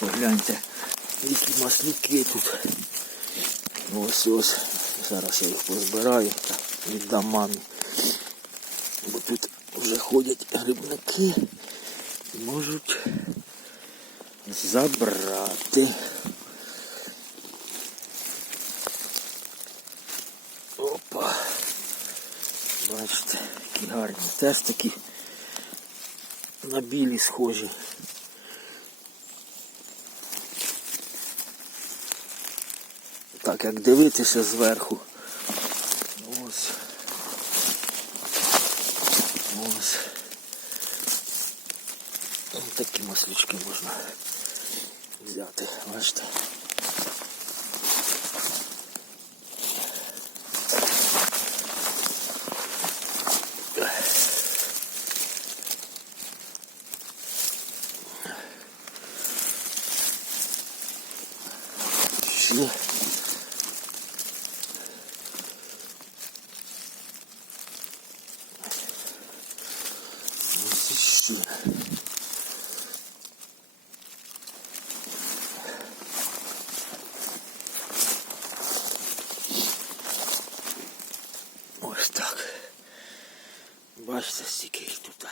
Погляньте, які маслюки тут. Ось ось. Зараз я їх позбираю та віддам мамі. Бо тут вже ходять грибники і можуть забрати. Опа. Бачите, які гарні. Теж такі на білі схожі. Так, як дивитися зверху. Ось. Ось. Ось такі маслючки можна взяти. Бачите. Ще. Іще. Ось так. Бачите, стільки їх тут.